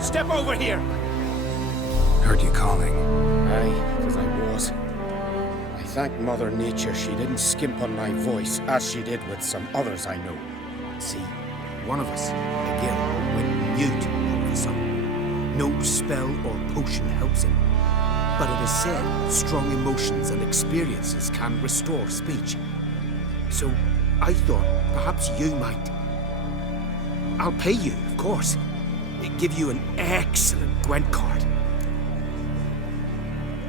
Step over here! Heard you calling. Aye, because I was. I thank Mother Nature she didn't skimp on my voice, as she did with some others I know. See, one of us, a girl, went mute all of a sudden. No spell or potion helps him. But it is said strong emotions and experiences can restore speech. So, I thought perhaps you might. I'll pay you, of course. Give you an excellent Gwent card.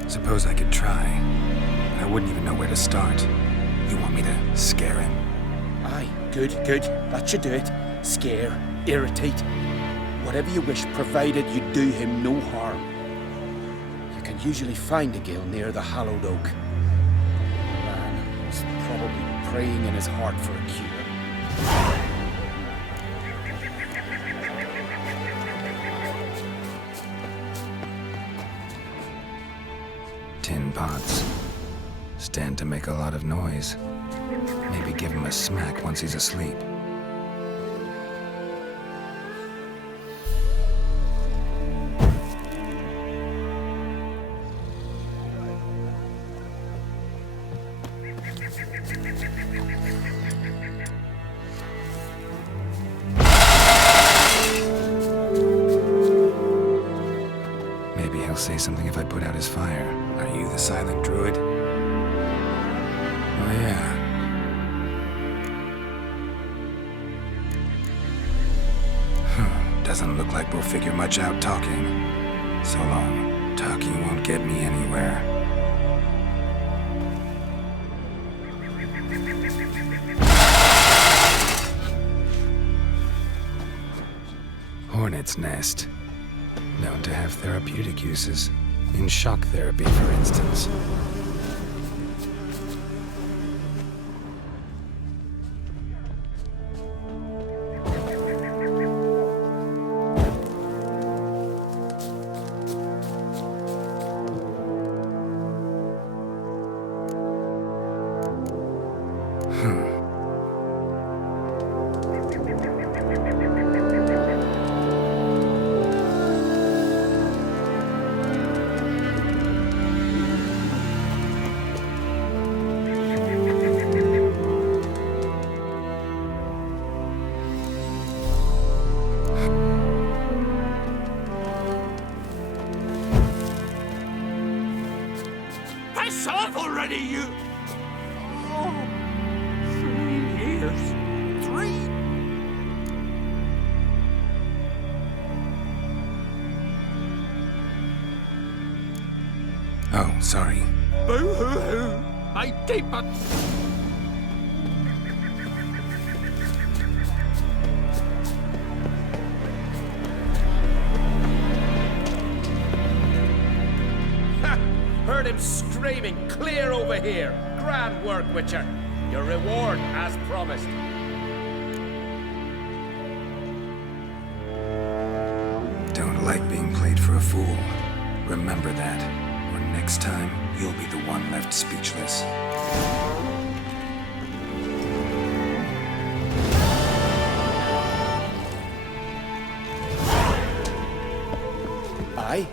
Suppose I could try. I wouldn't even know where to start. You want me to scare him? Aye, good. That should do it. Scare, irritate. Whatever you wish, provided you do him no harm. You can usually find a Gale near the Hallowed Oak. The man is probably praying in his heart for a cure. Tin pots. Stand to make a lot of noise. Maybe give him a smack once he's asleep. Maybe he'll say something if I put out his fire. Are you the silent druid? Oh yeah. Doesn't look like we'll figure much out talking. So long. Talking won't get me anywhere. Hornet's nest. Known to have therapeutic uses. In shock therapy, for instance. Piss off already, you! Oh, 3 years. 3? Oh, sorry. Boo-hoo-hoo! I deep but... Heard him screaming, clear over here. Grand work, Witcher. Your reward, as promised. Don't like being played for a fool. Remember that, or next time, you'll be the one left speechless. Aye?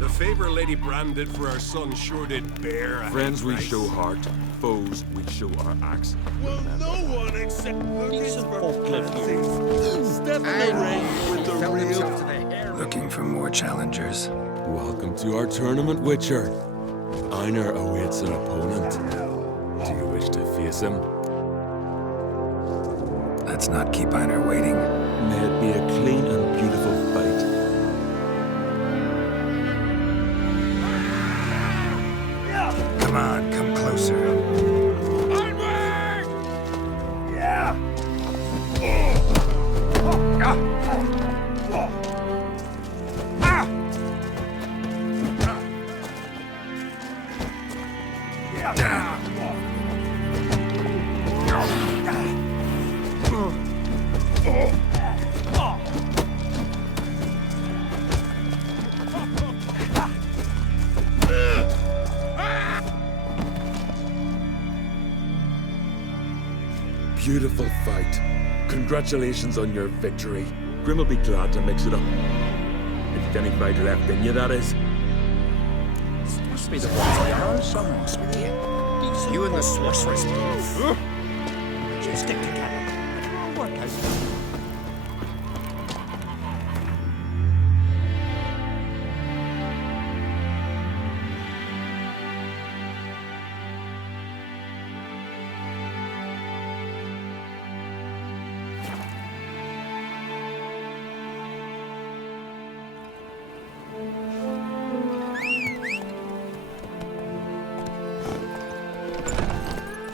The favor Lady Brand did for our son sure did bear a Friends we price. show heart, foes we show our axe. Well, no one except Decent folk live here. Step in the ring with the real. Looking for more challengers. Welcome to our tournament, Witcher. Einar awaits an opponent. Do you wish to face him? Let's not keep Einar waiting. May it be a clean and beautiful fight. Come on, come closer. Beautiful fight. Congratulations on your victory. Grim will be glad to mix it up. If you've any fight left in you, that is. Must be the ones we are songs. You and the sorceress. Just stick together. It'll work out.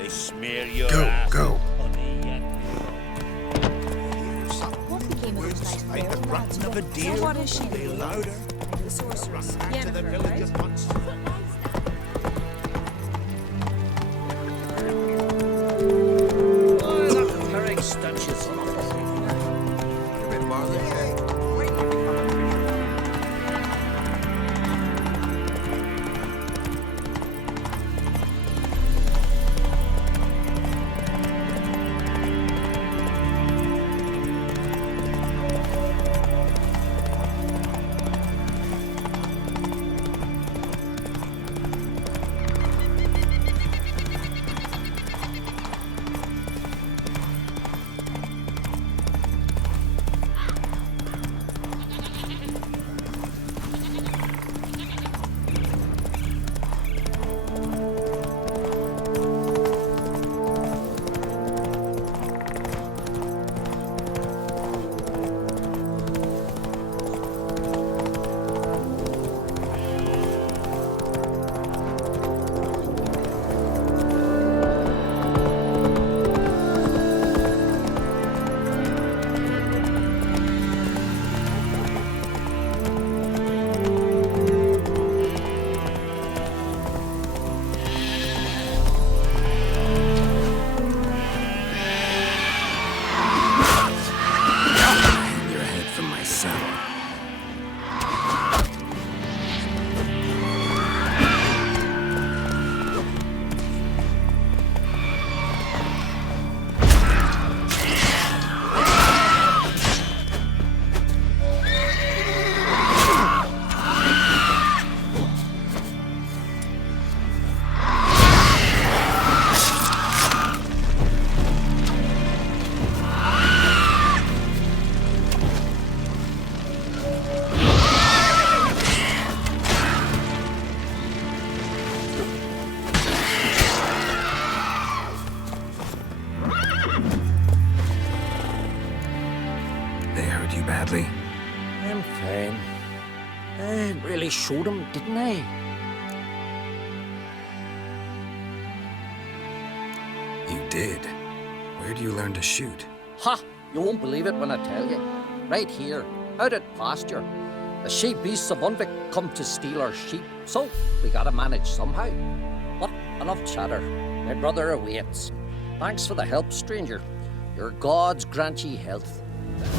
Smear your Go, ass go. honey and What became of those nice like the bears? grunting of a deer. So what is she? Be louder. The sorceress. To the Yennefer, village right? at once. Oh, that herring stenches. Your head from my saddle. They hurt you badly? I'm fine. I really showed him, didn't I? You did. Where do you learn to shoot? Ha! You won't believe it when I tell you. Right here, out at pasture. The sheep beasts of Unvik come to steal our sheep, so we gotta manage somehow. But enough chatter. My brother awaits. Thanks for the help, stranger. Your gods grant ye health.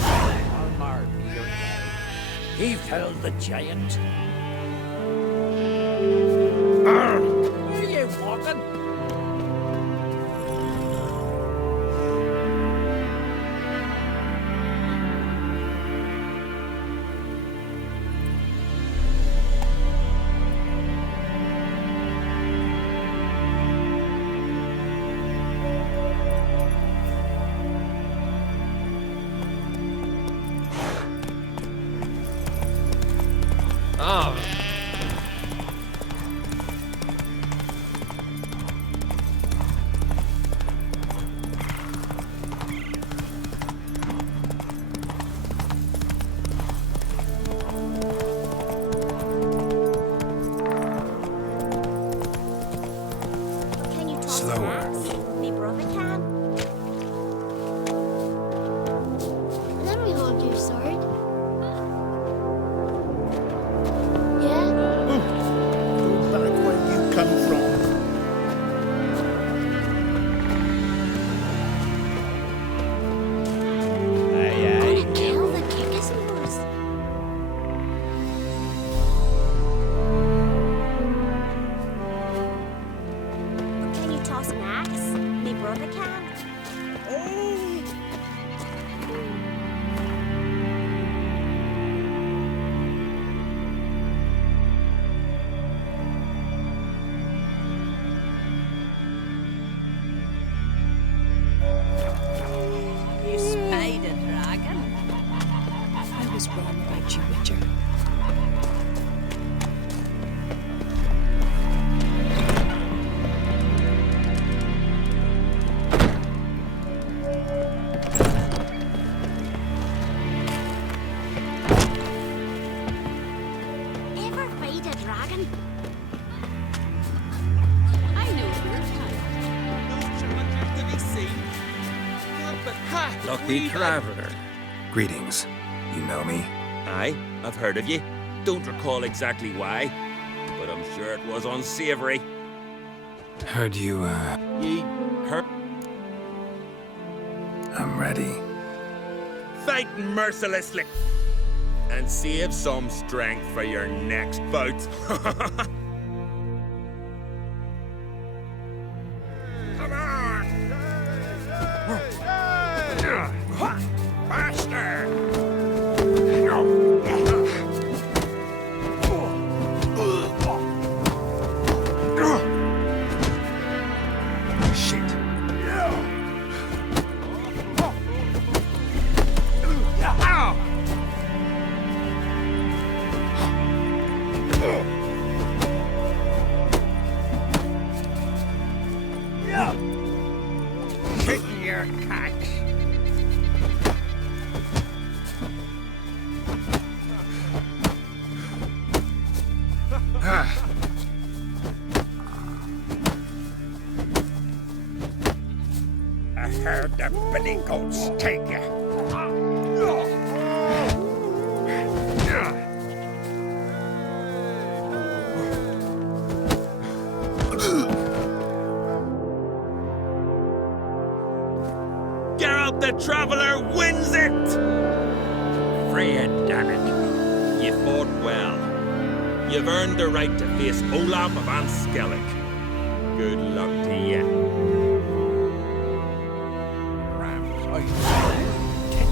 Almar be your head. He felled the giant. Where are you walking? dragon. I know your type. Lucky traveler. Greetings. You know me? Aye, I've heard of you. Don't recall exactly why, but I'm sure it was unsavory. Heard you, Ye heard I'm ready. fight mercilessly and save some strength for your next bout. Come on! Faster! Shit. Hitting your catch. I heard the billy goats take you. Geralt the Traveler wins it! Freya, damn it. You fought well. You've earned the right to face Olaf of Anskellig. Good luck to you.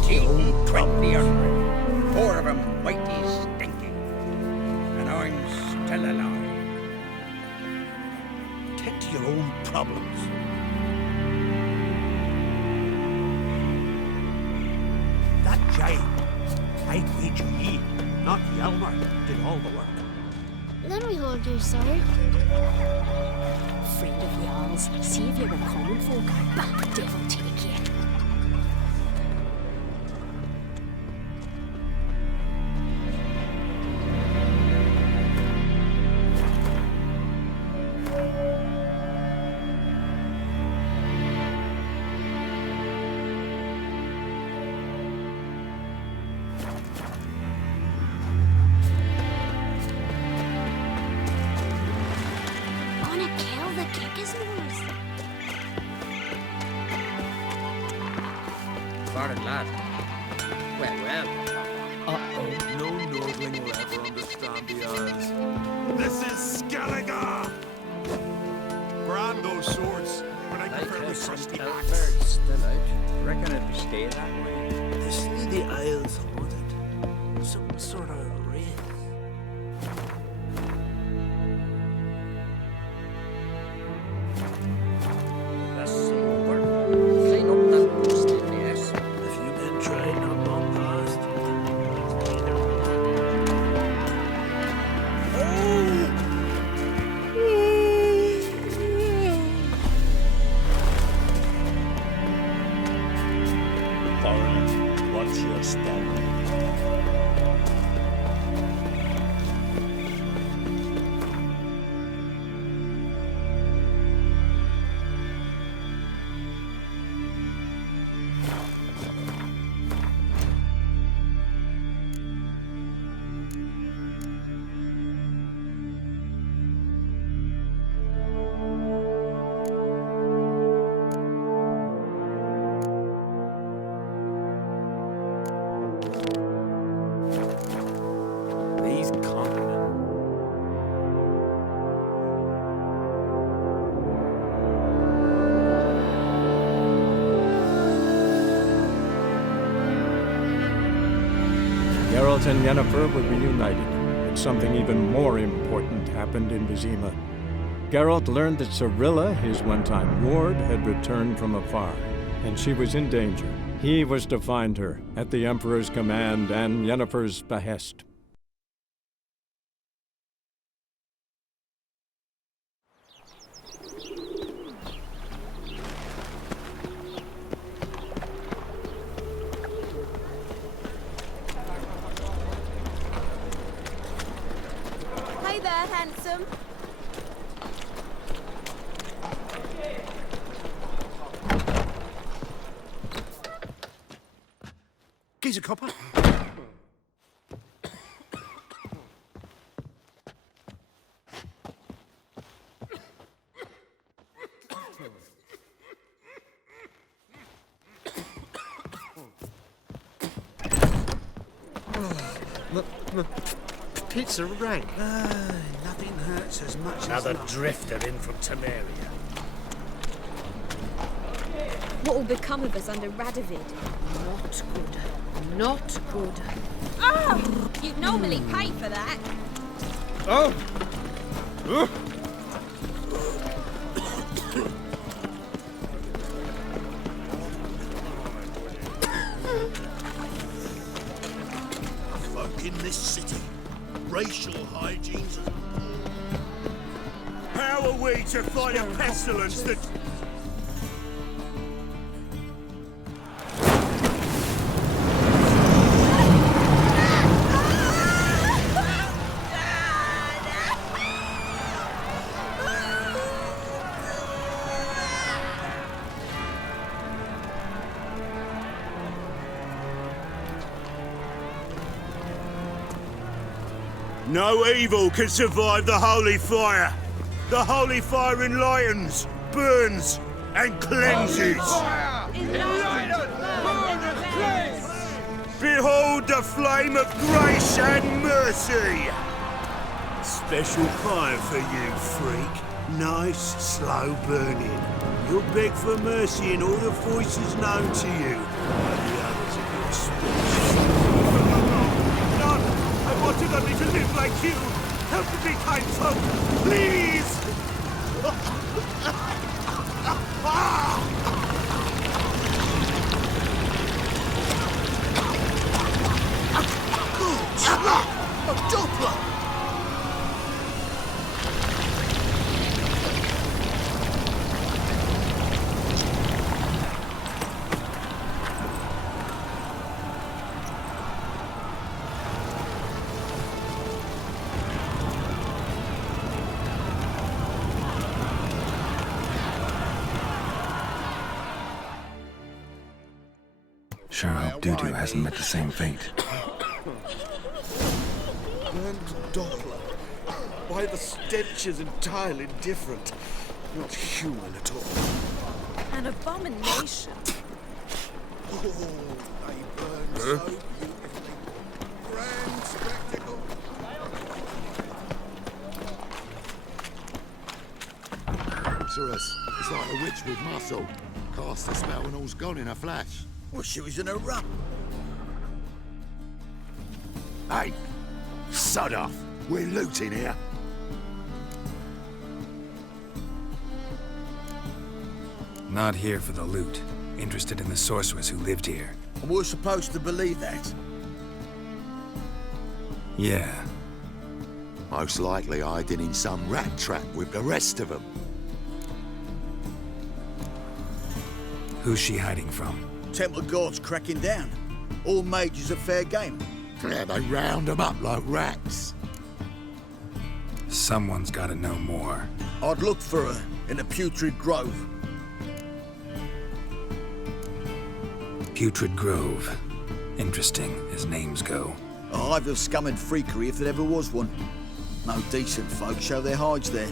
Eaten 20 of them. 4 of them mighty stinking. And I'm still alive. Tend to your own problems. That giant, I wager ye, not Hjalmar, did all the work. Then we hold you, sir. Friend of Jarl's, see if you were common folk. Bah, devil take you. Gonna kill the Kickasmores. Foreign lad. Well. No Nordling will ever understand the Isles. This is Skellige! Brand those swords, but I prefer the crusty axe. Still out. Reckon it'll stay that way. Is the Isles haunted? Some sort of wraith? The silver. Clean up that rusty mess. Have you been trying not long past? Foreign, what's your step? These continents. Geralt and Yennefer were reunited, but something even more important happened in Vizima. Geralt learned that Cirilla, his one-time ward, had returned from afar, and she was in danger. He was to find her, at the Emperor's command and Yennefer's behest. Hey there, handsome. Geezer copper. Pizza rank. Nothing hurts as much Another as... drifter in from Temeria. What will become of us under Radovid? Not good. Not good. Oh! You'd normally pay for that. Oh! Folk in this city. Racial hygiene's... How are we to fight a pestilence that... No evil can survive the holy fire. The holy fire enlightens, burns, and cleanses. Behold the flame of grace and mercy. Special fire for you, freak. Nice, slow burning. You'll beg for mercy in all the voices known to you by the others of your species. I wanted only to live like you. Help me, kind folk, please! A Doppler! Sure hope Dudu hasn't met the same fate. Burned Doppler. Why, the stench is entirely different. Not human at all. An abomination. Oh, they burn so beautifully. Grand spectacle. Sorceress, it's like a witch with muscle. Cast a spell and all's gone in a flash. Well, she was in a rut. Hey, sod off. We're looting here. Not here for the loot. Interested in the sorceress who lived here. And we're supposed to believe that. Yeah. Most likely hiding in some rat trap with the rest of them. Who's she hiding from? Temple Guard's cracking down. All mages are fair game. Yeah, they round them up like rats. Someone's gotta know more. I'd look for her in the Putrid Grove. Putrid Grove. Interesting, as names go. A hive of scum and freakery if there ever was one. No decent folk show their hides there.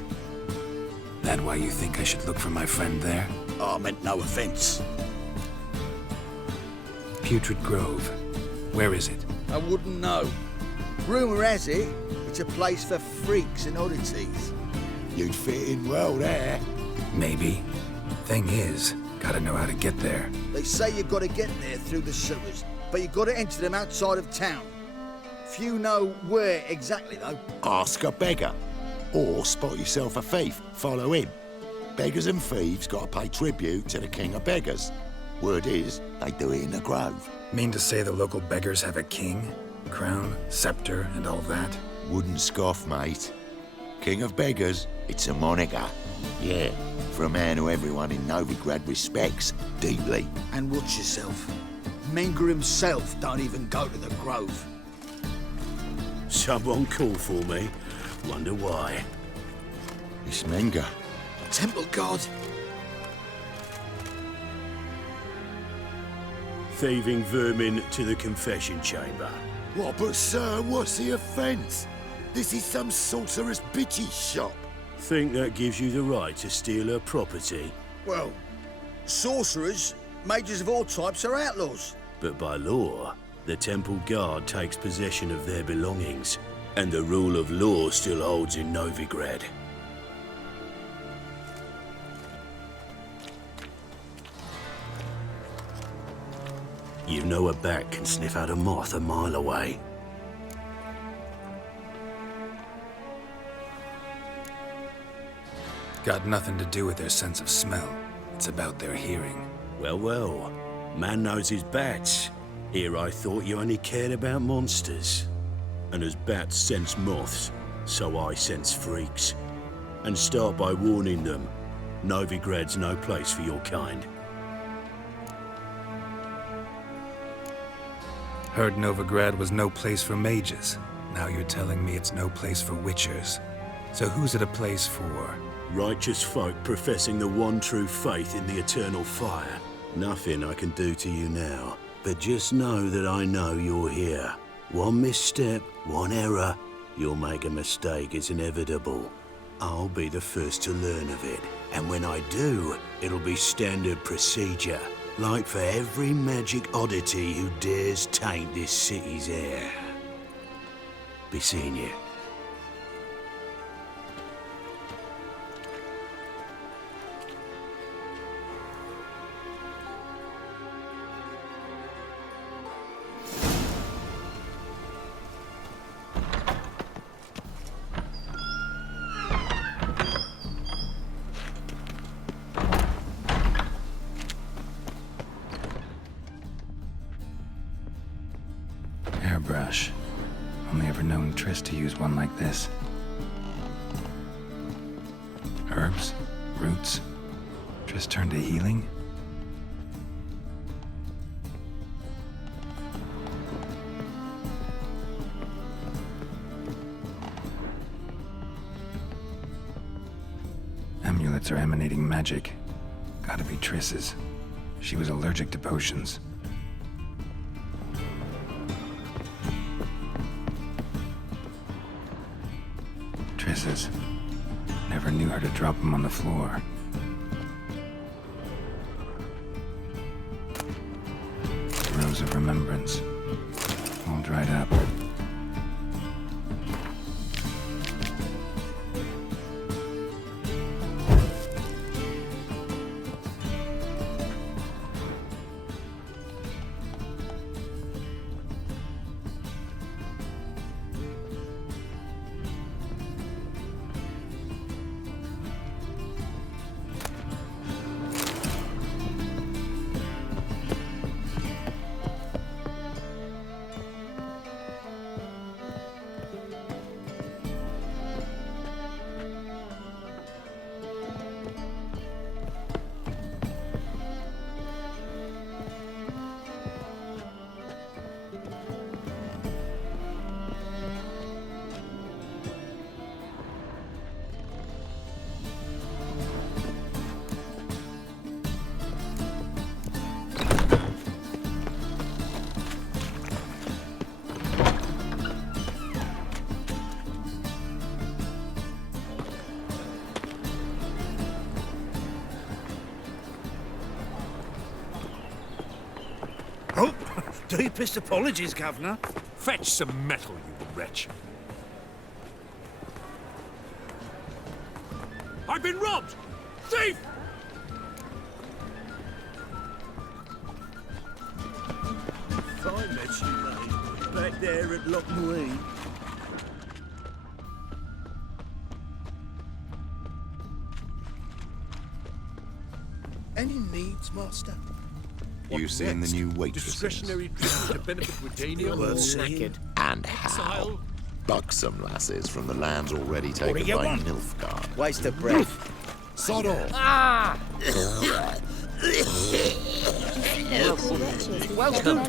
That why you think I should look for my friend there? Oh, I meant no offence. Putrid Grove. Where is it? I wouldn't know. Rumour has it, it's a place for freaks and oddities. You'd fit in well there. Maybe. Thing is, gotta know how to get there. They say you've got to get there through the sewers, but you've got to enter them outside of town. Few know where exactly, though. Ask a beggar. Or spot yourself a thief. Follow him. Beggars and thieves got to pay tribute to the king of beggars. Word is, they do it in the grove. Mean to say the local beggars have a king, crown, scepter, and all that? Wouldn't scoff, mate. King of beggars, it's a moniker. Yeah, for a man who everyone in Novigrad respects deeply. And watch yourself. Menger himself don't even go to the grove. Someone call for me. Wonder why. Ishmenga. Temple god. Thieving vermin to the confession chamber. What, but sir, what's the offence? This is some sorcerer's bitchy shop. Think that gives you the right to steal her property? Well, sorcerers, mages of all types are outlaws. But by law, the temple guard takes possession of their belongings, and the rule of law still holds in Novigrad. You know a bat can sniff out a moth a mile away. Got nothing to do with their sense of smell. It's about their hearing. Well, well. Man knows his bats. Here I thought you only cared about monsters. And as bats sense moths, so I sense freaks. And start by warning them, Novigrad's no place for your kind. Heard Novigrad was no place for mages. Now you're telling me it's no place for witchers. So who's it a place for? Righteous folk professing the one true faith in the eternal fire. Nothing I can do to you now, but just know that I know you're here. One misstep, one error, you'll make a mistake, it's inevitable. I'll be the first to learn of it, and when I do, it'll be standard procedure. Like for every magic oddity who dares taint this city's air. Be seeing you. Airbrush. Only ever known Triss to use one like this. Herbs? Roots? Triss turned to healing? Amulets are emanating magic. Gotta be Triss's. She was allergic to potions. Triss's. Never knew her to drop them on the floor. Rose of Remembrance. All dried up. Oh, deepest apologies, Governor. Fetch some metal, you wretch. I've been robbed! Thief! If I met you, mate, back there at Loch Muine. Any needs, Master? You seen the new waitresses? Discretionary treatment to benefit Redania or seeing. And how? Buxom lasses from the lands already taken you by want? Nilfgaard. Waste of breath. Sod off! Welcome.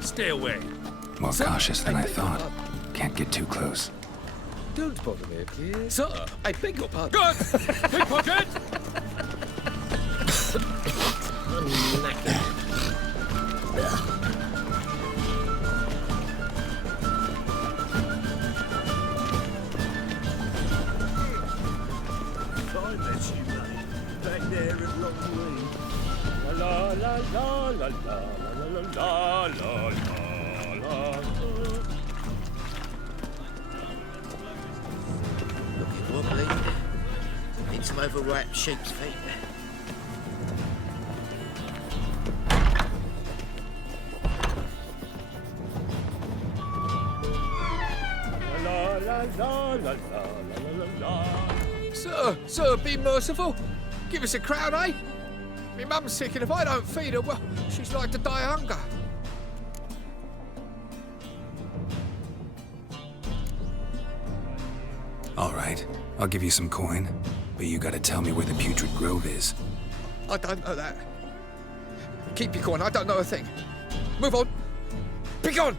Stay away. More cautious than I thought. Can't get too close. Don't bother me, please. Sir, I beg your pardon. Good! Pickpocket! I'm knackered. I met you, mate. Back there at Long Lane. La la la la la la la la la la. Looking wobbly. Need some overripe sheep's feet. La la la la la la. Sir, be merciful. Give us a crown, eh? Me mum's sick, and if I don't feed her, well, she's like to die of hunger. All right, I'll give you some coin, but you gotta tell me where the Putrid Grove is. I don't know that. Keep your coin, I don't know a thing. Move on. Be gone!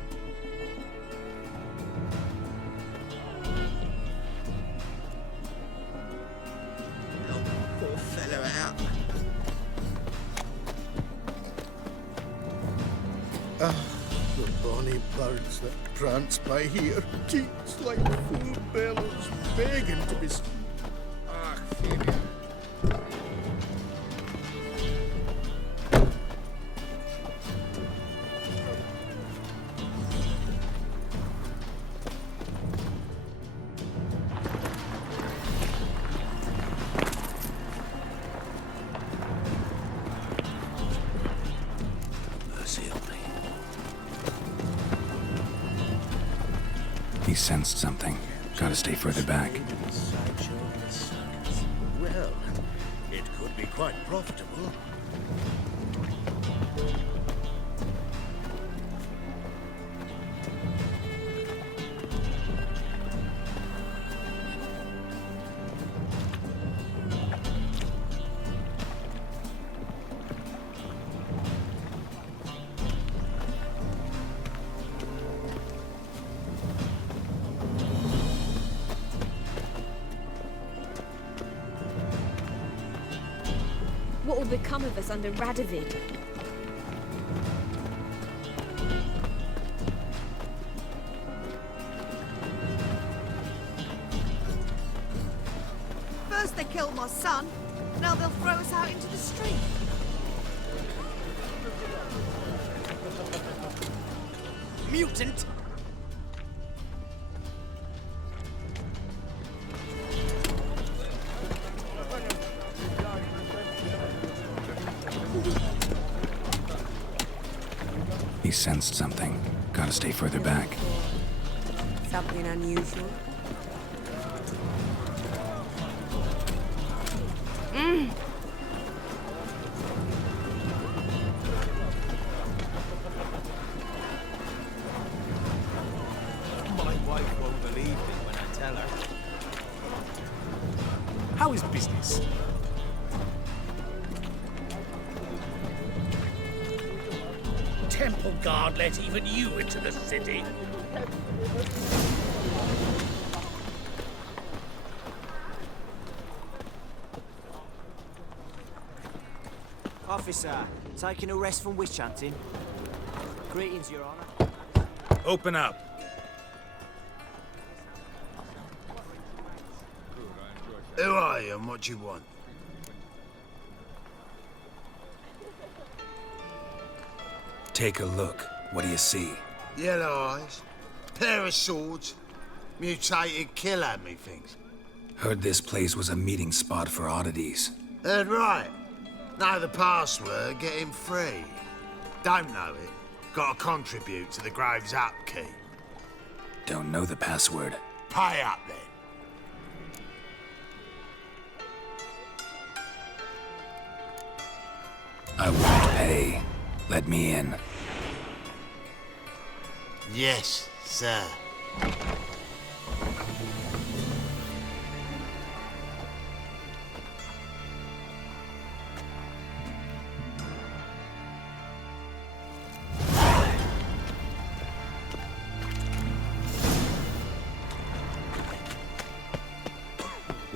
Help the poor fellow out. The bonny birds that prance by here, cheeks like full bellows, begging to be... Ah, Fabian. Mercy on me. He sensed something. Gotta stay further back. Well, it could be quite profitable. What will become of us under Radovid? First they killed my son, now they'll throw us out into the street. Mutant! He sensed something. Gotta stay further back. Something unusual. My wife won't believe me when I tell her. How is business? Temple Guard let even you into the city. Officer, taking a rest from witch hunting. Greetings, Your Honor. Open up. Who are you and what do you want? Take a look. What do you see? Yellow eyes, pair of swords, mutated killer, methinks. Heard this place was a meeting spot for oddities. Heard right. Know the password, get him free. Don't know it, gotta contribute to the Grave's upkeep. Don't know the password. Pay up then. I won't pay. Let me in. Yes, sir.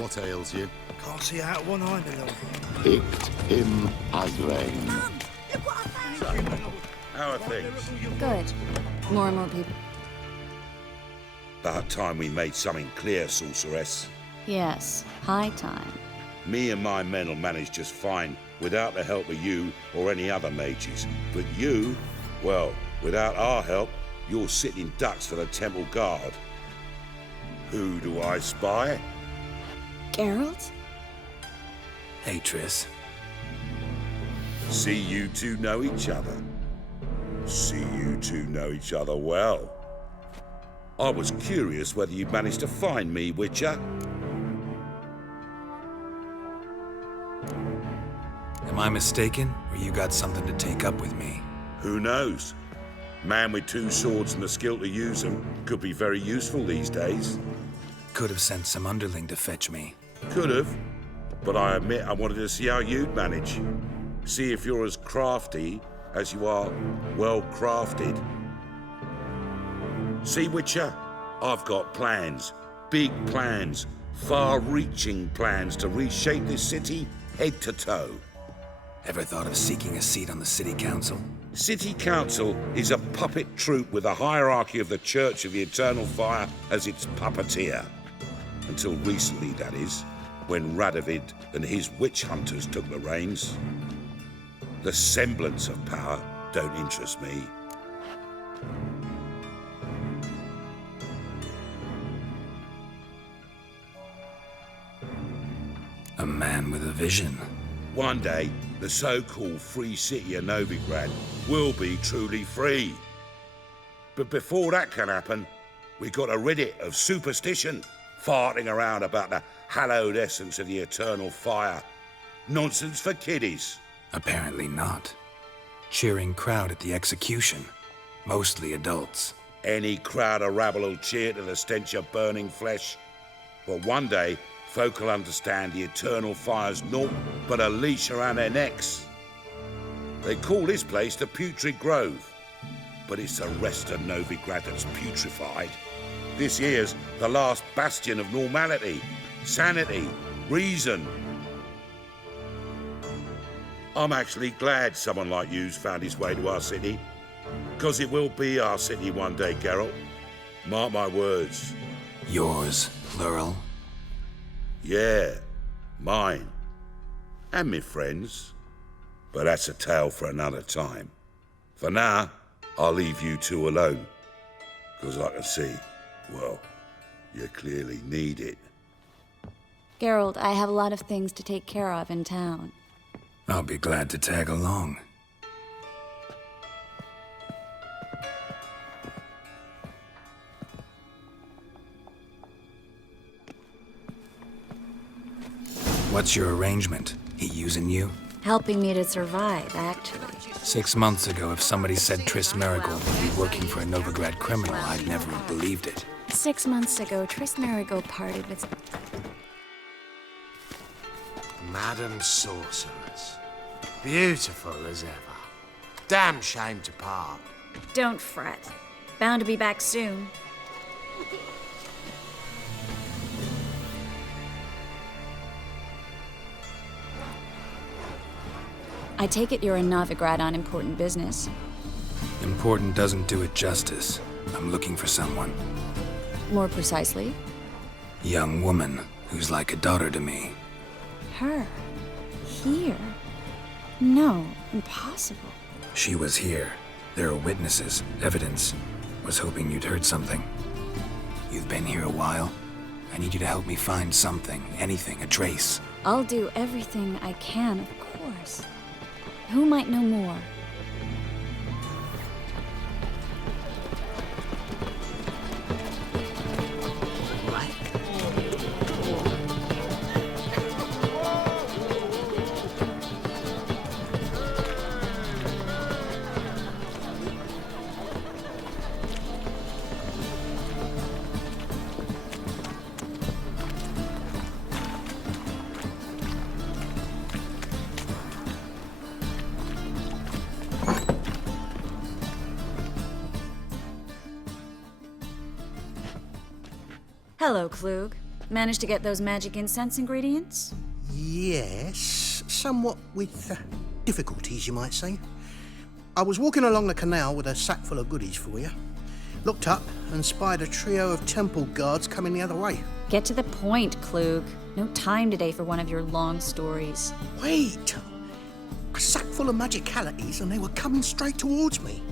What ails you? Can't see out one eye, my lord. Picked him as rain. How are things? Good. More and more people. About time we made something clear, sorceress. Yes, high time. Me and my men will manage just fine without the help of you or any other mages. But you, well, without our help, you're sitting ducks for the temple guard. Who do I spy? Geralt? Hey, Triss. See you two know each other. See you two know each other well. I was curious whether you'd managed to find me, Witcher. Am I mistaken, or you got something to take up with me? Who knows? Man with two swords and the skill to use them could be very useful these days. Could have sent some underling to fetch me. Could have, but I admit I wanted to see how you'd manage. See if you're as crafty as you are well crafted. See, Witcher, I've got plans. Big plans. Far-reaching plans to reshape this city head to toe. Ever thought of seeking a seat on the city council? City Council is a puppet troupe with the hierarchy of the Church of the Eternal Fire as its puppeteer. Until recently, that is, when Radovid and his witch hunters took the reins. The semblance of power don't interest me. A man with a vision. One day, the so-called free city of Novigrad will be truly free. But before that can happen, we gotta rid it of superstition, farting around about the hallowed essence of the eternal fire. Nonsense for kiddies. Apparently not. Cheering crowd at the execution. Mostly adults. Any crowd of rabble will cheer to the stench of burning flesh. But one day, folk will understand the eternal fire's naught but a leash around their necks. They call this place the Putrid Grove, but it's the rest of Novigrad that's putrefied. This here's the last bastion of normality, sanity, reason. I'm actually glad someone like you's found his way to our city, because it will be our city one day, Geralt. Mark my words. Yours, plural? Yeah, mine. And me friends. But that's a tale for another time. For now, I'll leave you two alone. Because I can see, well, you clearly need it. Geralt, I have a lot of things to take care of in town. I'll be glad to tag along. What's your arrangement? He using you? Helping me to survive, actually. 6 months ago, if somebody said Triss Merigold would be working for a Novigrad criminal, I'd never have believed it. 6 months ago, Triss Merigold parted with... Madam Sorceress. Beautiful as ever. Damn shame to part. Don't fret. Bound to be back soon. I take it you're in Novigrad on important business. Important doesn't do it justice. I'm looking for someone. More precisely? Young woman who's like a daughter to me. Her? Here? No, impossible. She was here. There are witnesses, evidence. Was hoping you'd heard something. You've been here a while. I need you to help me find something, anything, a trace. I'll do everything I can, of course. Who might know more? Hello, Klug. Managed to get those magic incense ingredients? Yes, somewhat with difficulties, you might say. I was walking along the canal with a sack full of goodies for you. Looked up and spied a trio of temple guards coming the other way. Get to the point, Klug. No time today for one of your long stories. Wait! A sack full of magicalities and they were coming straight towards me.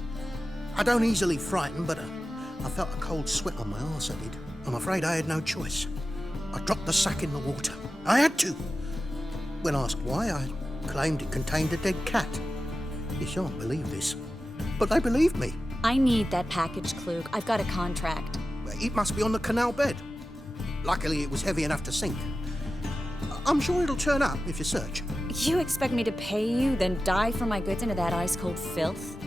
I don't easily frighten, but I felt a cold sweat on my arse, I did. I'm afraid I had no choice. I dropped the sack in the water. I had to. When asked why, I claimed it contained a dead cat. You shan't believe this, but they believed me. I need that package, Klug. I've got a contract. It must be on the canal bed. Luckily, it was heavy enough to sink. I'm sure it'll turn up if you search. You expect me to pay you, then dive for my goods into that ice-cold filth?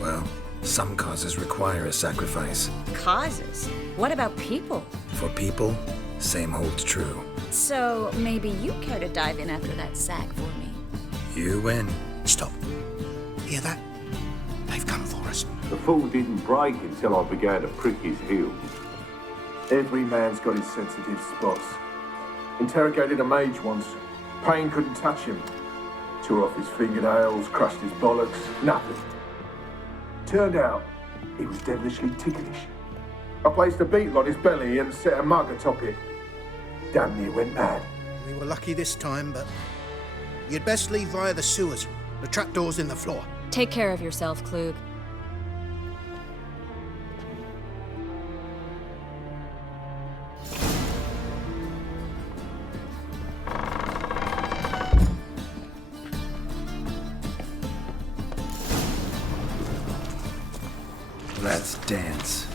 Well, some causes require a sacrifice. Causes? What about people? For people, same holds true. So maybe you care to dive in after that sack for me? You win. Stop. Hear that? They've come for us. The fall didn't break until I began to prick his heels. Every man's got his sensitive spots. Interrogated a mage once. Pain couldn't touch him. Tore off his fingernails, crushed his bollocks, nothing. Turned out, he was devilishly ticklish. I placed a beetle on his belly and set a mug atop it. Damn near went mad. We were lucky this time, but you'd best leave via the sewers. The trapdoor's in the floor. Take care of yourself, Klug. Let's dance.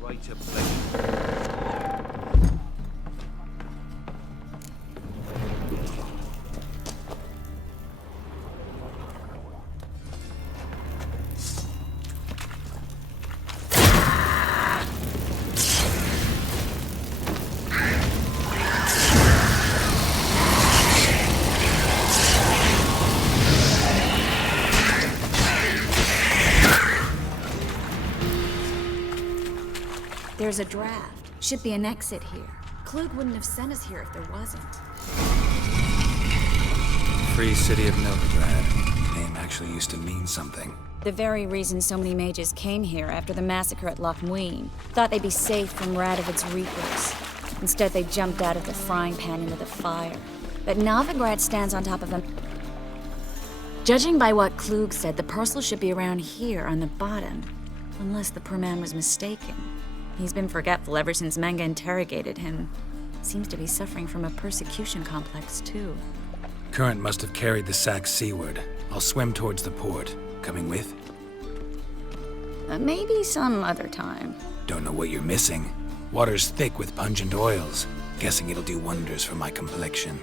Right to play. There's a draft. Should be an exit here. Klug wouldn't have sent us here if there wasn't. Free City of Novigrad. Name actually used to mean something. The very reason so many mages came here after the massacre at Loch Muin. Thought they'd be safe from Radovid's reapers. Instead, they jumped out of the frying pan into the fire. But Novigrad stands on top of them. Judging by what Klug said, the parcel should be around here on the bottom. Unless the poor man was mistaken. He's been forgetful ever since Manga interrogated him. Seems to be suffering from a persecution complex, too. Current must have carried the sack seaward. I'll swim towards the port. Coming with? Maybe some other time. Don't know what you're missing. Water's thick with pungent oils. Guessing it'll do wonders for my complexion.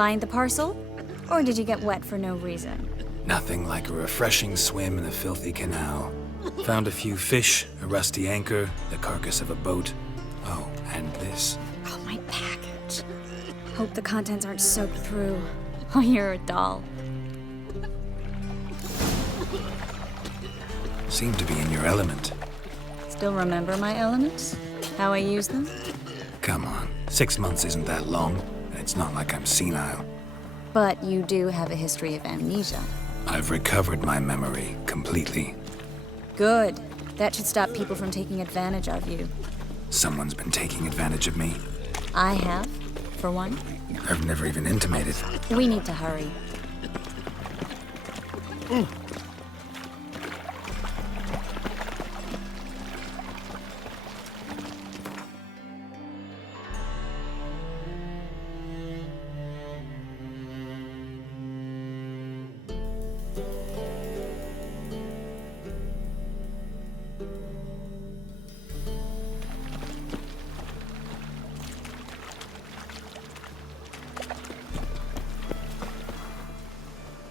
Find the parcel? Or did you get wet for no reason? Nothing like a refreshing swim in a filthy canal. Found a few fish, a rusty anchor, the carcass of a boat. Oh, and this. Oh, my package. Hope the contents aren't soaked through. Oh, you're a doll. Seem to be in your element. Still remember my elements? How I use them? Come on, 6 months isn't that long, and it's not like I'm senile. But you do have a history of amnesia. I've recovered my memory completely. Good. That should stop people from taking advantage of you. Someone's been taking advantage of me. I have, for one. I've never even intimated. We need to hurry.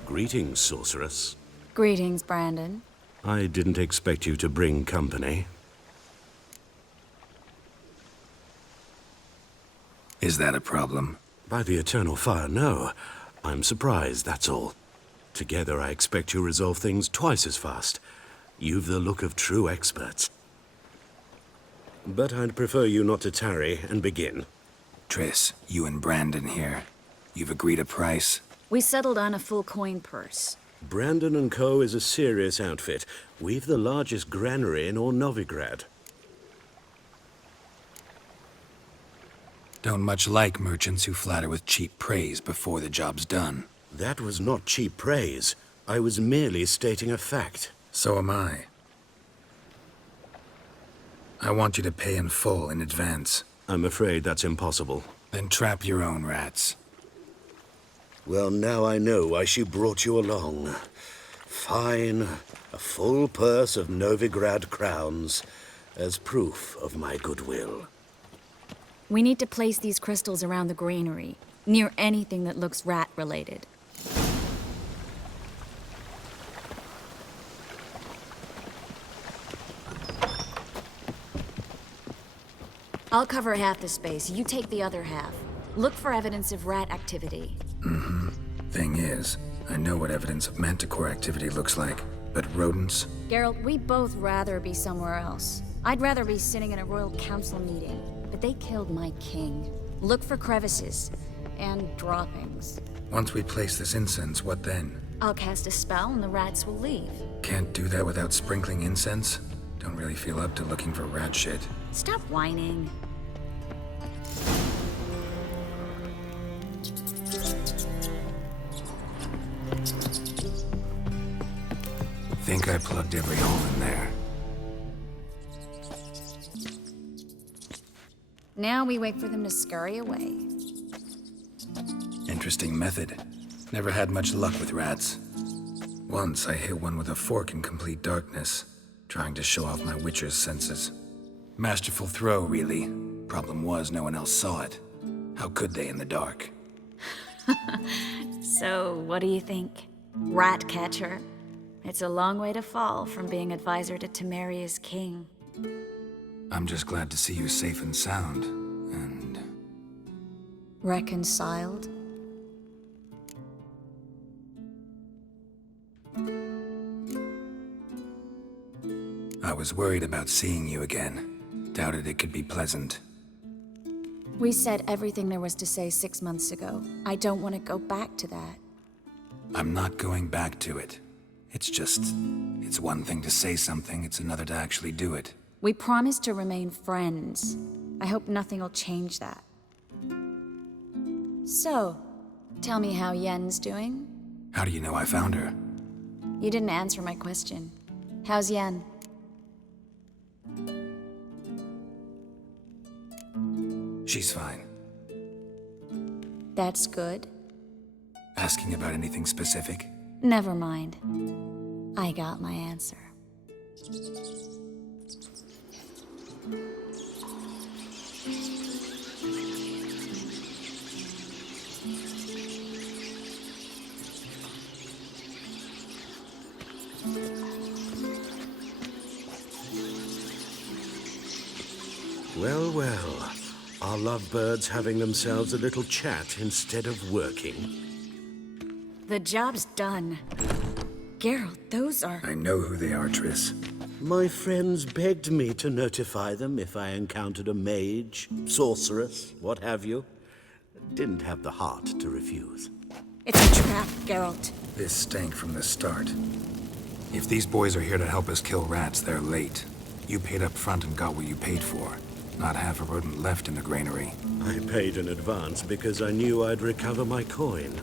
Greetings, sorceress. Greetings, Brandon. I didn't expect you to bring company. Is that a problem? By the eternal fire, no. I'm surprised, that's all. Together, I expect you resolve things twice as fast. You've the look of true experts. But I'd prefer you not to tarry and begin. Triss, you and Brandon here. You've agreed a price? We settled on a full coin purse. Brandon & Co. is a serious outfit. We've the largest granary in all Novigrad. Don't much like merchants who flatter with cheap praise before the job's done. That was not cheap praise. I was merely stating a fact. So am I. I want you to pay in full in advance. I'm afraid that's impossible. Then trap your own rats. Well, now I know why she brought you along. Fine, a full purse of Novigrad crowns as proof of my goodwill. We need to place these crystals around the granary, near anything that looks rat-related. I'll cover half the space, you take the other half. Look for evidence of rat activity. Thing is, I know what evidence of manticore activity looks like, but rodents? Geralt, we'd both rather be somewhere else. I'd rather be sitting in a royal council meeting, but they killed my king. Look for crevices and droppings. Once we place this incense, what then? I'll cast a spell and the rats will leave. Can't do that without sprinkling incense? Don't really feel up to looking for rat shit. Stop whining. Think I plugged every hole in there. Now we wait for them to scurry away. Interesting method. Never had much luck with rats. Once I hit one with a fork in complete darkness, trying to show off my witcher's senses. Masterful throw, really. Problem was, no one else saw it. How could they in the dark? So, what do you think? Rat catcher? It's a long way to fall from being advisor to Temeria's king. I'm just glad to see you safe and sound, and... Reconciled? I was worried about seeing you again. Doubted it could be pleasant. We said everything there was to say 6 months ago. I don't want to go back to that. I'm not going back to it. It's one thing to say something, it's another to actually do it. We promised to remain friends. I hope nothing will change that. So, tell me how Yen's doing? How do you know I found her? You didn't answer my question. How's Yen? She's fine. That's good. Asking about anything specific? Never mind. I got my answer. Well, well. Our lovebirds having themselves a little chat instead of working. The job's done. Geralt, those are... I know who they are, Triss. My friends begged me to notify them if I encountered a mage, sorceress, what have you. Didn't have the heart to refuse. It's a trap, Geralt. This stank from the start. If these boys are here to help us kill rats, they're late. You paid up front and got what you paid for. Not half a rodent left in the granary. I paid in advance because I knew I'd recover my coin.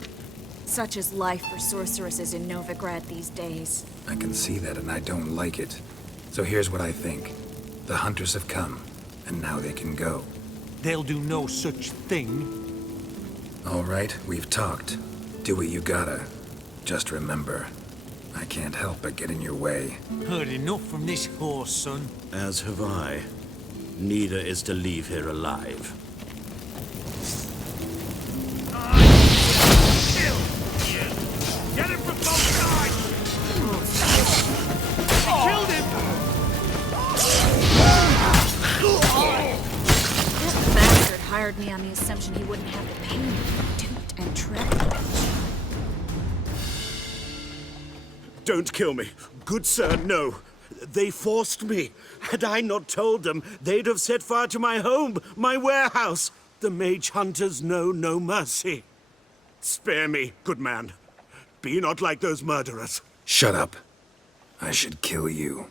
Such is life for sorceresses in Novigrad these days. I can see that, and I don't like it. So here's what I think. The hunters have come, and now they can go. They'll do no such thing. All right, we've talked. Do what you gotta. Just remember, I can't help but get in your way. Heard enough from this horse, son. As have I. Neither is to leave here alive. Get him from both sides! He killed him! This bastard hired me on the assumption he wouldn't have the pain of duped and trapped. Don't kill me. Good sir, no. They forced me. Had I not told them, they'd have set fire to my home, my warehouse. The mage hunters know no mercy. Spare me, good man. Be not like those murderers. Shut up. I should kill you.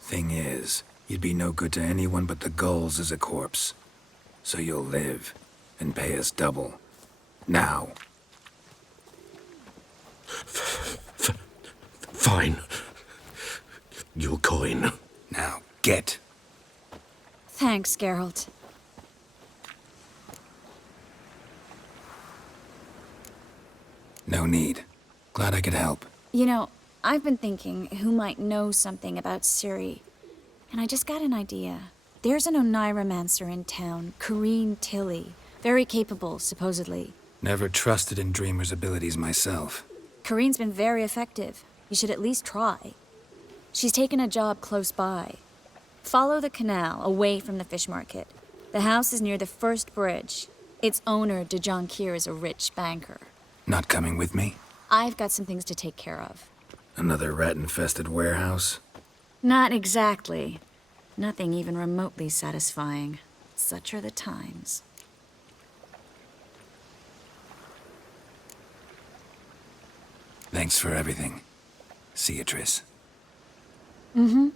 Thing is, you'd be no good to anyone but the gulls as a corpse. So you'll live and pay us double. Now. Fine. Your coin. Now, get. Thanks, Geralt. No need. Glad I could help. You know, I've been thinking who might know something about Ciri. And I just got an idea. There's an Oneiromancer in town, Corrine Tilly. Very capable, supposedly. Never trusted in Dreamer's abilities myself. Corrine's been very effective. You should at least try. She's taken a job close by. Follow the canal, away from the fish market. The house is near the first bridge. Its owner, de Jonquier, is a rich banker. Not coming with me? I've got some things to take care of. Another rat-infested warehouse? Not exactly. Nothing even remotely satisfying. Such are the times. Thanks for everything. See you, Triss. Mm-hmm.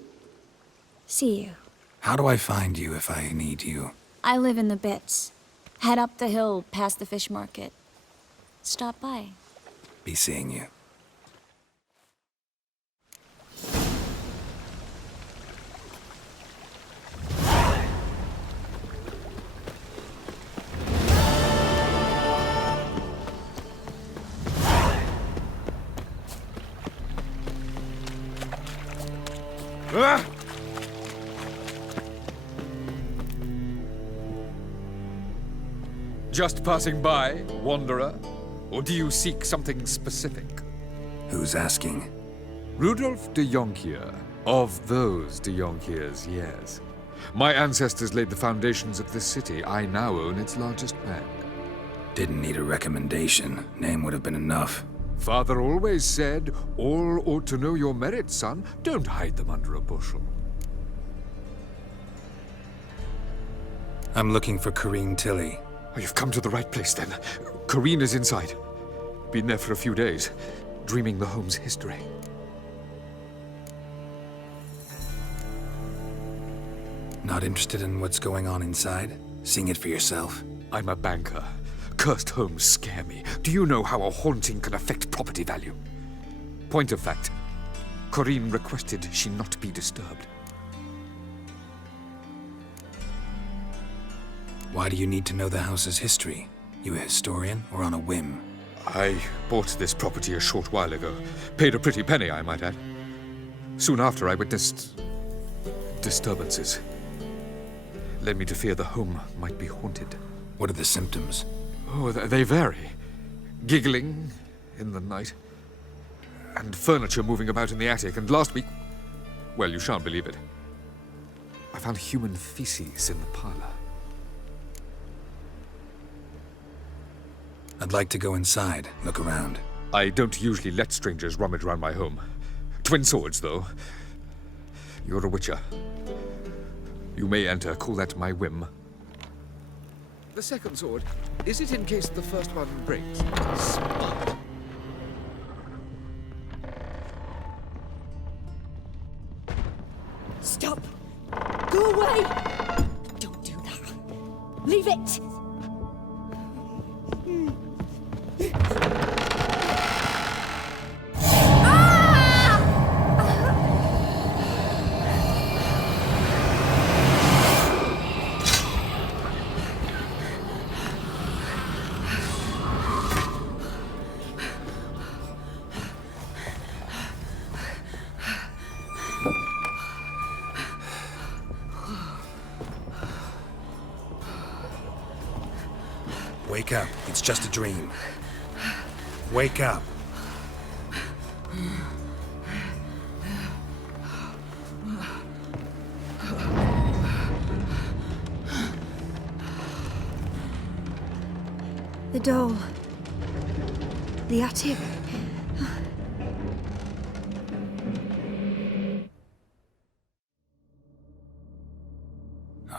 See you. How do I find you if I need you? I live in the Bits. Head up the hill past the fish market. Stop by. Be seeing you. Just passing by, wanderer? Or do you seek something specific? Who's asking? Rudolf de Jonquier. Of those de Jonquiers, yes. My ancestors laid the foundations of this city. I now own its largest bank. Didn't need a recommendation. Name would have been enough. Father always said, all ought to know your merits, son. Don't hide them under a bushel. I'm looking for Corrine Tilly. Oh, you've come to the right place, then. Corrine is inside. Been there for a few days, dreaming the home's history. Not interested in what's going on inside? Seeing it for yourself? I'm a banker. Cursed homes scare me. Do you know how a haunting can affect property value? Point of fact, Corrine requested she not be disturbed. Why do you need to know the house's history? You a historian or on a whim? I bought this property a short while ago. Paid a pretty penny, I might add. Soon after, I witnessed disturbances. Led me to fear the home might be haunted. What are the symptoms? Oh, they vary. Giggling in the night. and furniture moving about in the attic, and last week... Well, you shan't believe it. I found human feces in the parlor. I'd like to go inside, look around. I don't usually let strangers rummage around my home. Twin swords, though. You're a witcher. You may enter, call that my whim. The second sword, is it in case the first one breaks? Spot. Stop! Go away! Don't do that. Leave it! Wake up. It's just a dream. Wake up. The doll. The attic.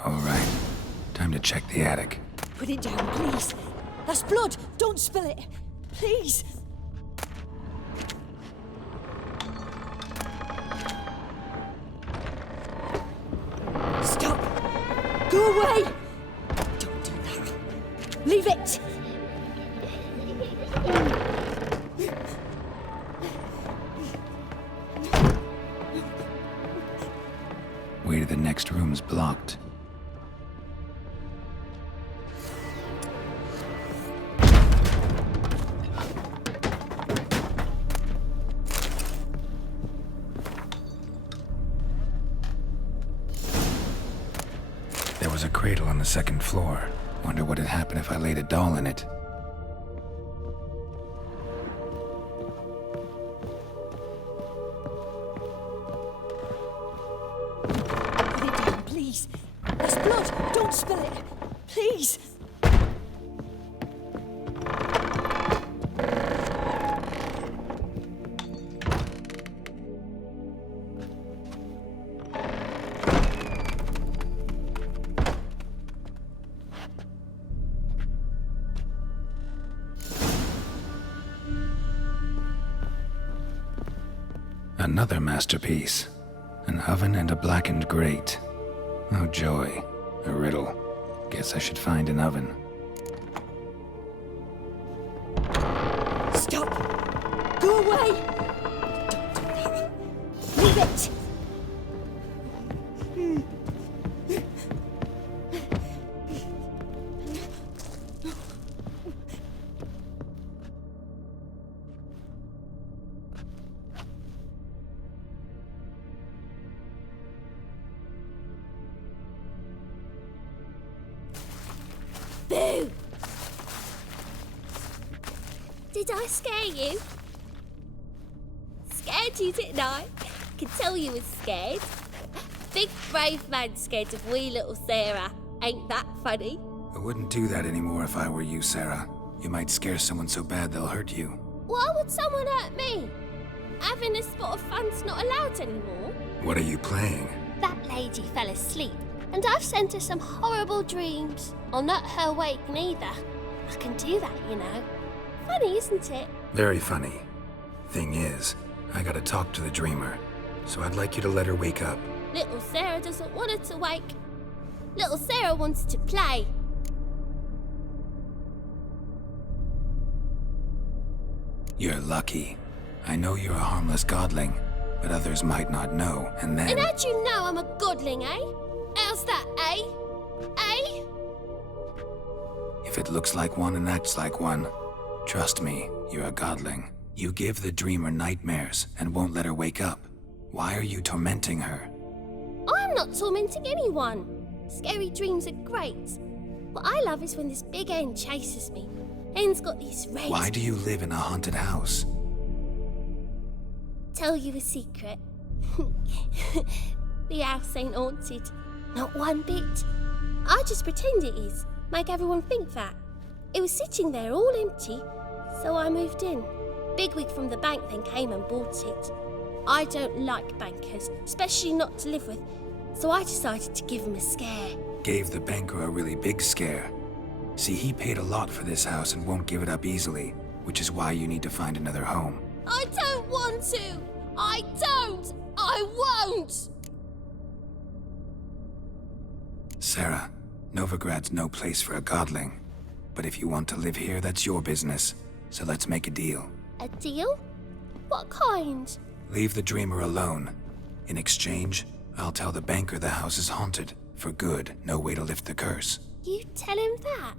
All right. Time to check the attic. Put it down, please. That's blood. Don't spill it. Please. Stop. Go away. Don't do that. Leave it. Way to the next room's blocked. There was a cradle on the second floor. Wonder what'd happen if I laid a doll in it. Put it down, please. That's blood. Don't spill it. Please. Another masterpiece. An oven and a blackened grate. Oh joy. A riddle. Guess I should find an oven. Stop. Go away. Don't do that. Leave it. Boo! Did I scare you? Scared you, didn't I? Could tell you was scared. Big brave man scared of wee little Sarah. Ain't that funny? I wouldn't do that anymore if I were you, Sarah. You might scare someone so bad they'll hurt you. Why would someone hurt me? Having a spot of fun's not allowed anymore. What are you playing? That lady fell asleep, and I've sent her some horrible dreams. I'll not her wake neither. I can do that, you know. Funny, isn't it? Very funny. Thing is, I gotta talk to the dreamer, so I'd like you to let her wake up. Little Sarah doesn't want her to wake. Little Sarah wants to play. You're lucky. I know you're a harmless godling, but others might not know, and then... And how'd you know I'm a godling, eh? How's that, eh? Eh? If it looks like one and acts like one, trust me, you're a godling. You give the dreamer nightmares and won't let her wake up. Why are you tormenting her? I'm not tormenting anyone. Scary dreams are great. What I love is when this big hen chases me. Hen's got these rays. Why do you live in a haunted house? tell you a secret. The house ain't haunted. Not one bit. I just pretend it is. Make everyone think that. It was sitting there all empty, so I moved in. Bigwig from the bank then came and bought it. I don't like bankers, especially not to live with, so I decided to give him a scare. Gave the banker a really big scare. See, he paid a lot for this house and won't give it up easily, which is why you need to find another home. I don't want to! I don't! I won't! Sarah, Novigrad's no place for a godling. But if you want to live here, that's your business. So let's make a deal. A deal? What kind? Leave the dreamer alone. In exchange, I'll tell the banker the house is haunted. For good, no way to lift the curse. You tell him that?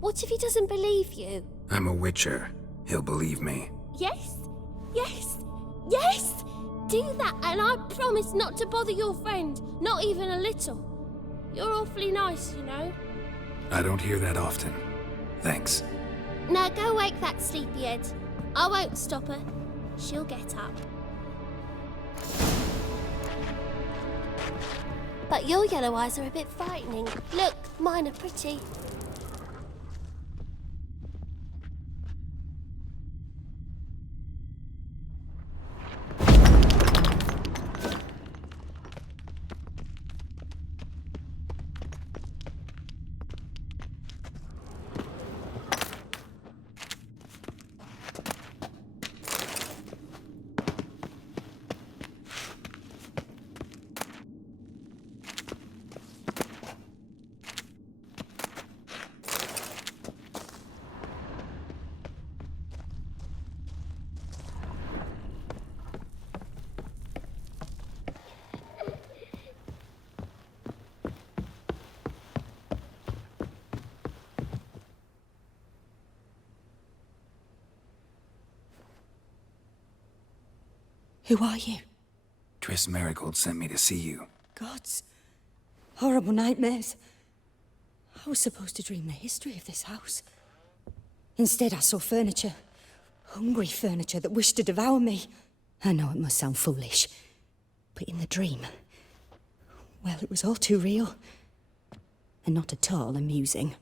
What if he doesn't believe you? I'm a witcher. He'll believe me. Yes? Yes? Yes! Do that and I promise not to bother your friend. Not even a little. You're awfully nice, you know. I don't hear that often. Thanks. Now go wake that sleepyhead. I won't stop her. She'll get up. But your yellow eyes are a bit frightening. Look, mine are pretty. Who are you? Triss Merigold sent me to see you. Gods. Horrible nightmares. I was supposed to dream the history of this house. Instead, I saw furniture. Hungry furniture that wished to devour me. I know it must sound foolish, but in the dream, well, it was all too real. And not at all amusing.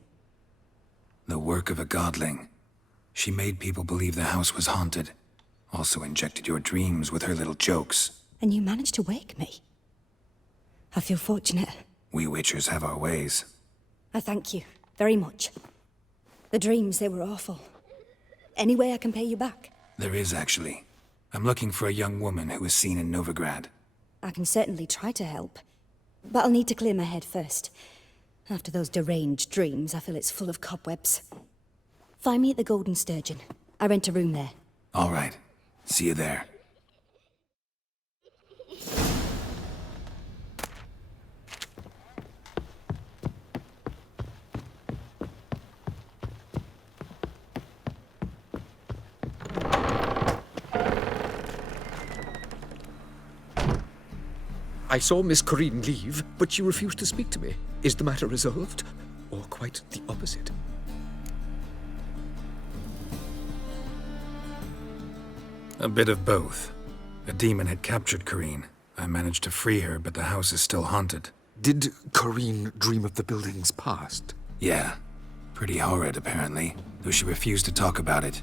The work of a godling. She made people believe the house was haunted. Also injected your dreams with her little jokes. And you managed to wake me. I feel fortunate. We witchers have our ways. I thank you very much. The dreams, they were awful. Any way I can pay you back? There is, actually. I'm looking for a young woman who was seen in Novigrad. I can certainly try to help. But I'll need to clear my head first. After those deranged dreams, I feel it's full of cobwebs. Find me at the Golden Sturgeon. I rent a room there. All right. See you there. I saw Miss Corinne leave, but she refused to speak to me. Is the matter resolved? Or quite the opposite? A bit of both. A demon had captured Corinne. I managed to free her, but the house is still haunted. Did Corinne dream of the building's past? Yeah. Pretty horrid, apparently, though she refused to talk about it.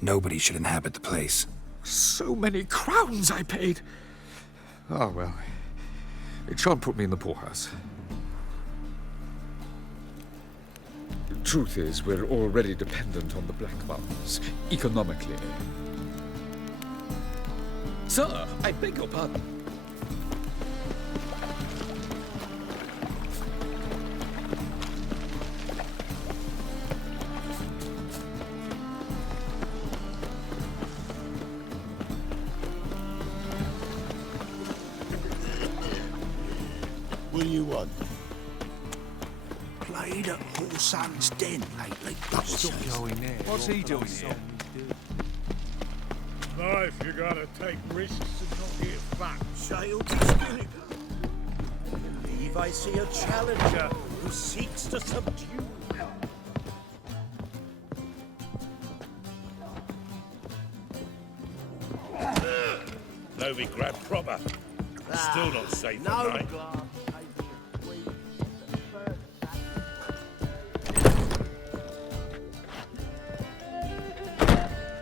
Nobody should inhabit the place. So many crowns I paid! Oh, well. It shan't put me in the poorhouse. The truth is, we're already dependent on the Black Mountains, economically. Sir, I beg your pardon. What do you want? Played at Horsan's Den lately. Stop going there. What's he doing here? Life, you gotta take risks and not get fat. Child is good. I believe I see a challenger who seeks to subdue. Novigrad proper. Still not safe at night.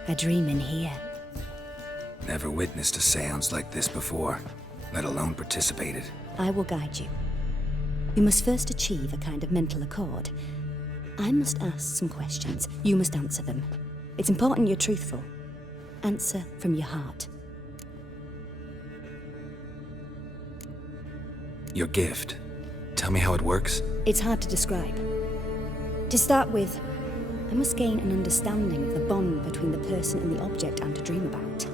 A dream in here. Never witnessed a seance like this before, let alone participated. I will guide you. You must first achieve a kind of mental accord. I must ask some questions. You must answer them. It's important you're truthful. Answer from your heart. Your gift. Tell me how it works. It's hard to describe. To start with, I must gain an understanding of the bond between the person and the object I'm to dream about.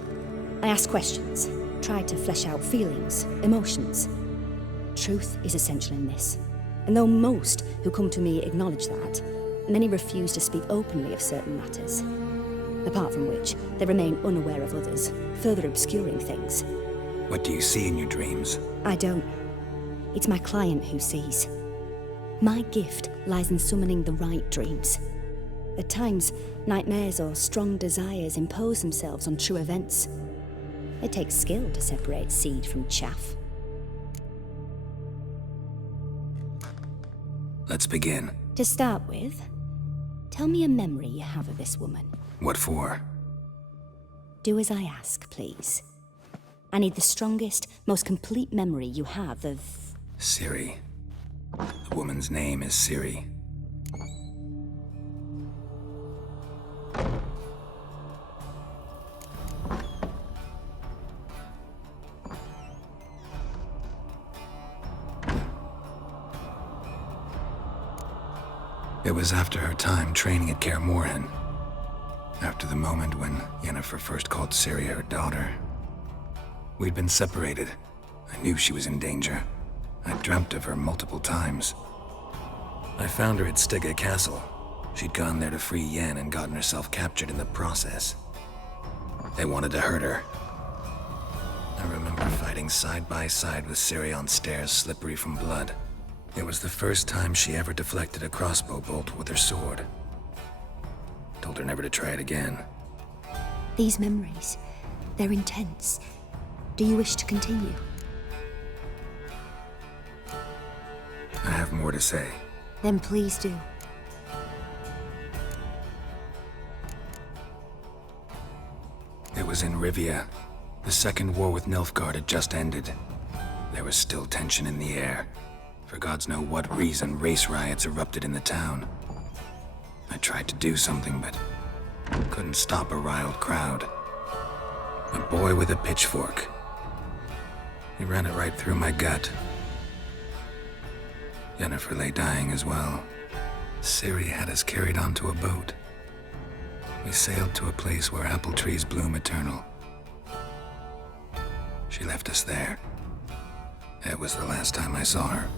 I ask questions, try to flesh out feelings, emotions. Truth is essential in this. And though most who come to me acknowledge that, many refuse to speak openly of certain matters. Apart from which, they remain unaware of others, further obscuring things. What do you see in your dreams? I don't. It's my client who sees. My gift lies in summoning the right dreams. At times, nightmares or strong desires impose themselves on true events. It takes skill to separate seed from chaff. Let's begin. To start with, tell me a memory you have of this woman. What for? Do as I ask, please. I need the strongest, most complete memory you have of... Ciri. The woman's name is Ciri. It was after her time training at Kaer Morhen. After the moment when Yennefer first called Ciri her daughter. We'd been separated. I knew she was in danger. I dreamt of her multiple times. I found her at Stygga Castle. She'd gone there to free Yen and gotten herself captured in the process. They wanted to hurt her. I remember fighting side by side with Ciri on stairs slippery from blood. It was the first time she ever deflected a crossbow bolt with her sword. Told her never to try it again. These memories, they're intense. Do you wish to continue? I have more to say. Then please do. It was in Rivia. The second war with Nilfgaard had just ended. There was still tension in the air. For gods know what reason, race riots erupted in the town. I tried to do something, but couldn't stop a riled crowd. A boy with a pitchfork. He ran it right through my gut. Yennefer lay dying as well. Ciri had us carried onto a boat. We sailed to a place where apple trees bloom eternal. She left us there. That was the last time I saw her.